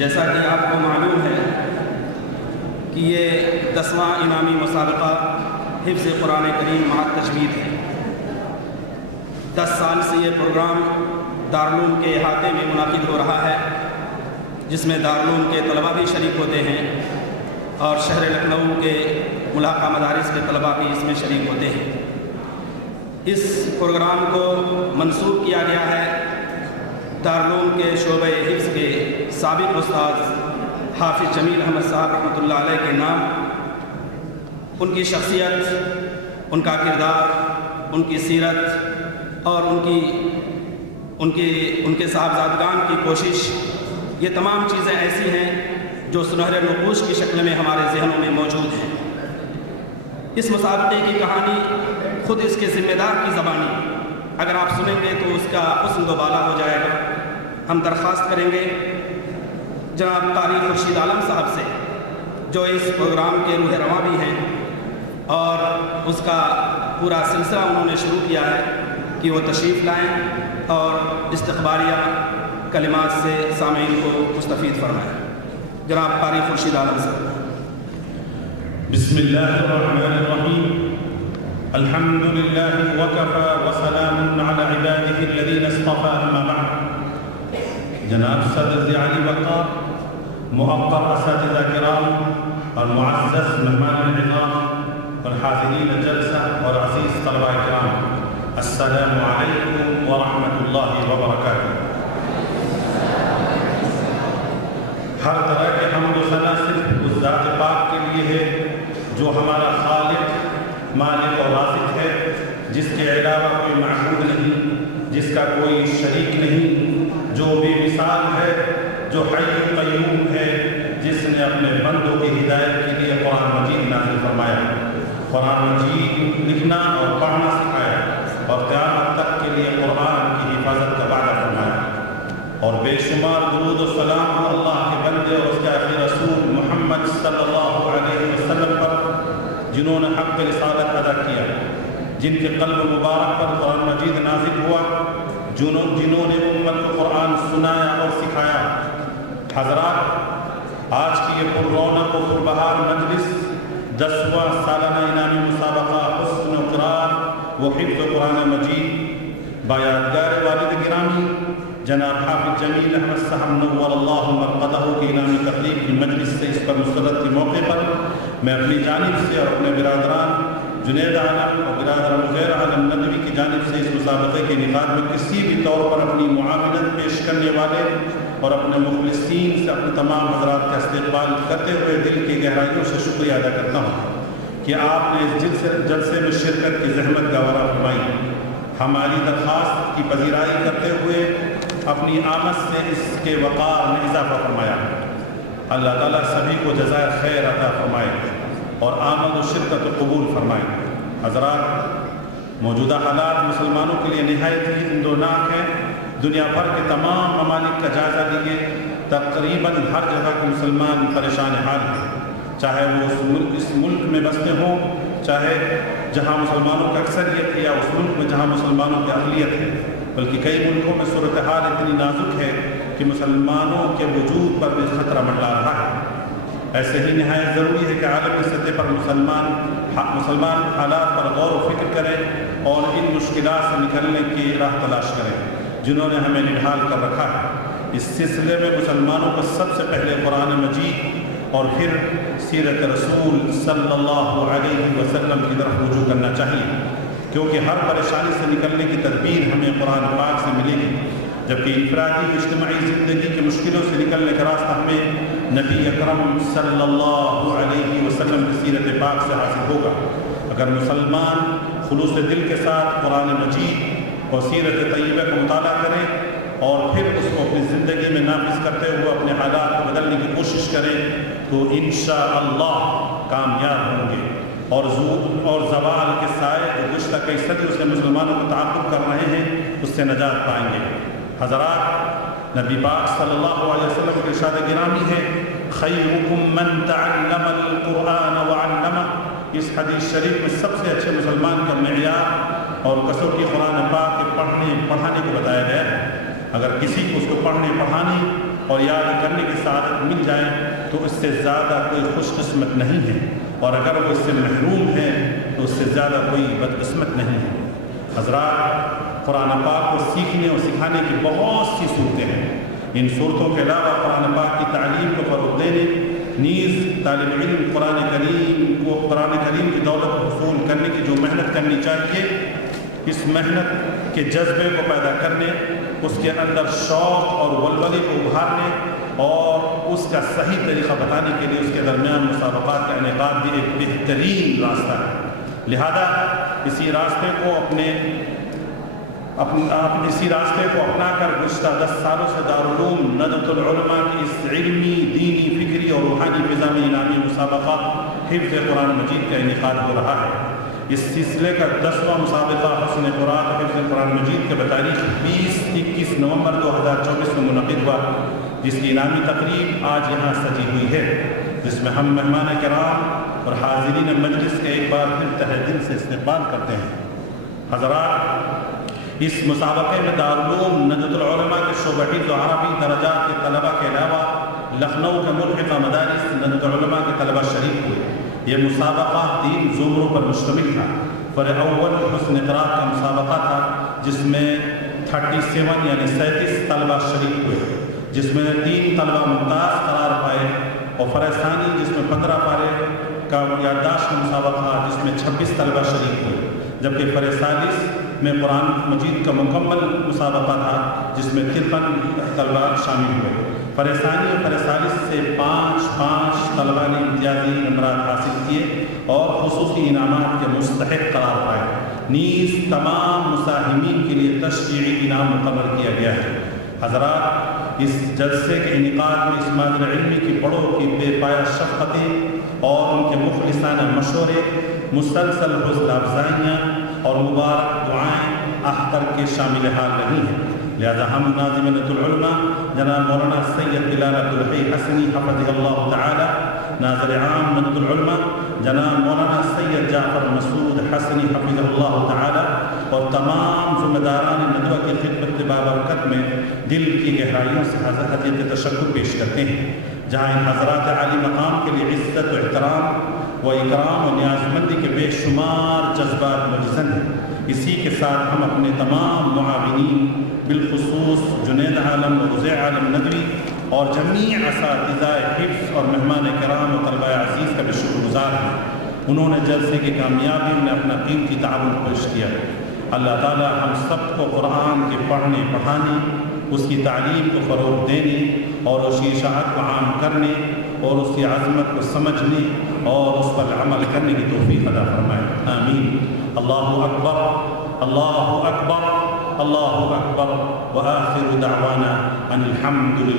جیسا کہ آپ کو معلوم ہے کہ یہ 10واں انعامی مسابقہ حفظ قرآن کریم مع تجوید ہے۔ 10 سال سے یہ پروگرام دارالعلوم کے احاطے میں منعقد ہو رہا ہے، جس میں دارالعلوم کے طلباء بھی شریک ہوتے ہیں اور شہر لکھنؤ کے ملاحقہ مدارس کے طلباء بھی اس میں شریک ہوتے ہیں۔ اس پروگرام کو منسوب کیا گیا ہے دارالعلوم کے شعبہ حفظ کے سابق استاد حافظ جمیل احمد صاحب رحمۃ اللہ علیہ کے نام۔ ان کی شخصیت، ان کا کردار، ان کی سیرت اور ان کے صاحبزادگان کی کوشش، یہ تمام چیزیں ایسی ہیں جو سنہرے نقوش کی شکل میں ہمارے ذہنوں میں موجود ہیں۔ اس مسابقے کی کہانی خود اس کے ذمہ دار کی زبانی اگر آپ سنیں گے تو اس کا حسن دوبالا ہو جائے گا۔ ہم درخواست کریں گے جناب قاری خورشید عالم صاحب سے، جو اس پروگرام کے روح رواں بھی ہیں اور اس کا پورا سلسلہ انہوں نے شروع کیا ہے، کہ وہ تشریف لائیں اور استقبالیہ کلمات سے سامعین کو مستفید فرمائیں۔ جناب قاری خورشید عالم صاحب۔ بسم اللہ الرحمن الرحیم، الحمد للہ وکفی وسلام علی عبادہ الذین اصطفی، اما بعد۔ جناب صدر ذی وقار، موقر اساتذہ کرام اور معزز مہمان العظام اور حاضرین الجلسہ اور عزیز طلباء کرام، السلام علیکم ورحمۃ اللہ وبرکاتہ۔ ہر طرح کے حمد و ثنا صرف اس ذات پاک کے لیے ہے جو ہمارا خالق، مالک اور رازق ہے، جس کے علاوہ کوئی معبود نہیں، جس کا کوئی شریک نہیں، جو بے مثال ہے، جو حی قیوم ہے، جس نے اپنے بندوں کی ہدایت کے لیے قرآن مجید نازل فرمایا، قرآن مجید لکھنا اور پڑھنا سکھایا اور قیامت تک کے لیے قرآن کی حفاظت کا وعدہ فرمایا، اور بے شمار درود و سلام اللہ کے بندے اور اس کے آخری رسول محمد صلی اللہ علیہ وسلم پر، جنہوں نے حق رسالت ادا کیا، جن کے قلب مبارک پر قرآن مجید نازل ہوا، جنہوں نے امت کو قرآن سنایا اور سکھایا۔ حضرات، آج کی یہ پر رونق و پربہار مجلس 10واں سالانہ انعامی مسابقہ حسن و قرار و حفظ قرآن مجید بایادگار والد گرامی جناب حافظ جمیل احمد صاحب نور اللہ مرقدہ کی انعامی تقریب کی مجلس سے اس پر مسرت کے موقع پر میں اپنی جانب سے اور اپنے برادران جنید عالم اور برادران غیر عالم ندوی کی جانب سے اس مسابقے کے انعقاد میں کسی بھی طور پر اپنی معاونت پیش کرنے والے اور اپنے مخلصین سے اپنے تمام حضرات کا استقبال کرتے ہوئے دل کی گہرائیوں سے شکریہ ادا کرتا ہوں کہ آپ نے اس جلسے میں شرکت کی زحمت گوارا فرمائی۔ ہماری درخواست کی پذیرائی کرتے ہوئے اپنی آمد سے اس کے وقار میں اضافہ فرمایا۔ اللہ تعالیٰ سبھی کو جزائے خیر عطا فرمائے اور آمد و شرکت قبول فرمائے۔ حضرات، موجودہ حالات مسلمانوں کے لیے نہایت ہی اندوناک ہیں۔ دنیا بھر کے تمام ممالک کا جائزہ لیجیے، تقریباً ہر جگہ کے مسلمان پریشان حال ہیں، چاہے وہ اس ملک میں بستے ہوں، چاہے جہاں مسلمانوں کی اکثریت ہے، یا اس ملک میں جہاں مسلمانوں کی اقلیت ہے، بلکہ کئی ملکوں میں صورتحال اتنی نازک ہے کہ مسلمانوں کے وجود پر بھی خطرہ منڈلا رہا ہے۔ ایسے ہی نہایت ضروری ہے کہ عالمی سطح پر مسلمان حالات پر غور و فکر کریں اور ان مشکلات سے نکلنے کی راہ تلاش کریں جنہوں نے ہمیں نڈھال کر رکھا ہے۔ اس سلسلے میں مسلمانوں کو سب سے پہلے قرآن مجید اور پھر سیرت رسول صلی اللہ علیہ وسلم کی طرف رجوع کرنا چاہیے، کیونکہ ہر پریشانی سے نکلنے کی تدبیر ہمیں قرآن پاک سے ملے گی، جبکہ انفرادی اجتماعی زندگی کی مشکلوں سے نکلنے کا راستہ ہمیں نبی اکرم صلی اللہ علیہ وسلم کی سیرت پاک سے حاصل ہوگا۔ اگر مسلمان خلوص دل کے ساتھ قرآن مجید اور سیرت طیبہ کا مطالعہ کریں اور پھر اس کو اپنی زندگی میں نافذ کرتے ہوئے اپنے حالات کو بدلنے کی کوشش کریں تو انشاءاللہ کامیاب ہوں گے، اور زوال کے سائے جو گزشتہ کئی صدیوں سے مسلمانوں کو تعاقب کر رہے ہیں اس سے نجات پائیں گے۔ حضرات، نبی پاک صلی اللہ علیہ وسلم کے ارشاد گرامی ہے، خیرکم من تعلم القرآن وعلمہ۔ اس حدیث شریف میں سب سے اچھے مسلمان کا معیار اور کسوٹی قرآن پاک کے پڑھانے کو بتایا گیا ہے۔ اگر کسی کو اس کو پڑھنے پڑھانے اور یاد کرنے کی سعادت مل جائے تو اس سے زیادہ کوئی خوش قسمت نہیں ہے، اور اگر وہ اس سے محروم ہے تو اس سے زیادہ کوئی بدقسمت نہیں ہے۔ حضرات، قرآن پاک کو سیکھنے اور سکھانے کی بہت سی صورتیں ہیں۔ ان صورتوں کے علاوہ قرآن پاک کی تعلیم کو فروغ دینے نیز طالب علم قرآن کریم کی دولت کو حصول کرنے کی جو محنت کرنی چاہیے، اس محنت کے جذبے کو پیدا کرنے، اس کے اندر شوق اور ولولے کو ابھارنے اور اس کا صحیح طریقہ بتانے کے لیے اس کے درمیان مسابقات کا انعقاد بھی ایک بہترین راستہ ہے۔ لہذا اسی راستے کو اپنا کر گزشتہ 10 سالوں سے دارالعلوم ندوۃ العلماء کی اس علمی، دینی، فکری اور روحانی فضا میں انعامی مسابقہ حفظ قرآن مجید کا انعقاد ہو رہا ہے۔ اس سلسلے کا 10واں مسابقہ حسن قرآن حفظ قرآن مجید کے بتاریخ 20-21 نومبر 2024 کو منعقد ہوا، جس کی انعامی تقریب آج یہاں سجی ہوئی ہے، جس میں ہم مہمان کرام اور حاضرین مجلس کے ایک بار پھر تہہ دل سے استقبال کرتے ہیں۔ حضرات، اس مسابقے میں دارالعلوم ندوۃ العلماء کے شعبہ حفظ و عربی درجات کے طلبہ کے علاوہ لکھنؤ کے ملحقہ مدارس ندوۃ العلماء کے طلبہ شریک ہوئے۔ یہ مسابقہ 3 زمروں پر مشتمل تھا۔ فرع اول حسن قراءت کا مسابقہ تھا، جس میں 37 طلبہ شریک ہوئے، جس میں 3 طلبہ ممتاز قرار پائے، اور فرع ثانی جس میں 15 پارے کا یادداشت کا مسابقہ، جس میں 26 طلبہ شریک ہوئے، جبکہ فرع ثالث میں قرآن مجید کا مکمل مسابقہ تھا، جس میں 53 طلبہ شامل ہوئے۔ فرع ثانی اور فرع ثالث سے 5 طلبہ نے امتیازی نمرات حاصل کیے اور خصوصی انعامات کے مستحق قرار پائے۔ نیز تمام مساہمین کے لیے تشجیعی انعام مقرر کیا گیا ہے۔ حضرات، اس جلسے کے انعقاد میں اس مادر علمی کی بڑوں کی بے پایہ شفقتیں اور ان کے مخلصانہ مشورے، مسلسل حوصلہ افزائیاں اور مبارک دعائیں اختر کے شامل حال رہی ہیں۔ لہذا ہم ناظم ندوۃ العلماء جناب مولانا سید بلال عبدالحی حسنی حفظہ اللہ تعالی، ناظر عام ندوۃ العلماء جناب مولانا سید جعفر مسعود حسنی حفظہ اللہ تعالی، اور تمام ذمہ داران ندوہ کی خدمت بابرکت میں دل کی گہرائیوں سے حضرت تشکر پیش کرتے ہیں، جہاں ان حضرات عالی مقام کے لیے عزت و احترام و اکرام و نیازمندی کے بے شمار جذبات مجزن ہیں۔ اسی کے ساتھ ہم اپنے تمام معاونین، بالخصوص جنید عالم و رضع عالم ندوی اور جمیع اساتذہ حفظ اور مہمان کرام و طلبہ عزیز کا بھی شکر گزار ہیں۔ انہوں نے جلسے کی کامیابی میں اپنا قیمتی تعاون پیش کیا ہے۔ اللہ تعالی ہم سب کو قرآن کے پڑھنے، پڑھانے، اس کی تعلیم کو فروغ دینے اور اس کی اشاعت کو عام کرنے اور اس کی عظمت کو سمجھنے اور اس پر عمل کرنے کی توفیق عطا فرمائے، آمین۔ اللہ اکبر، اللہ اکبر، اللہ اکبر، وآخر دعوانا ان الحمد للہ۔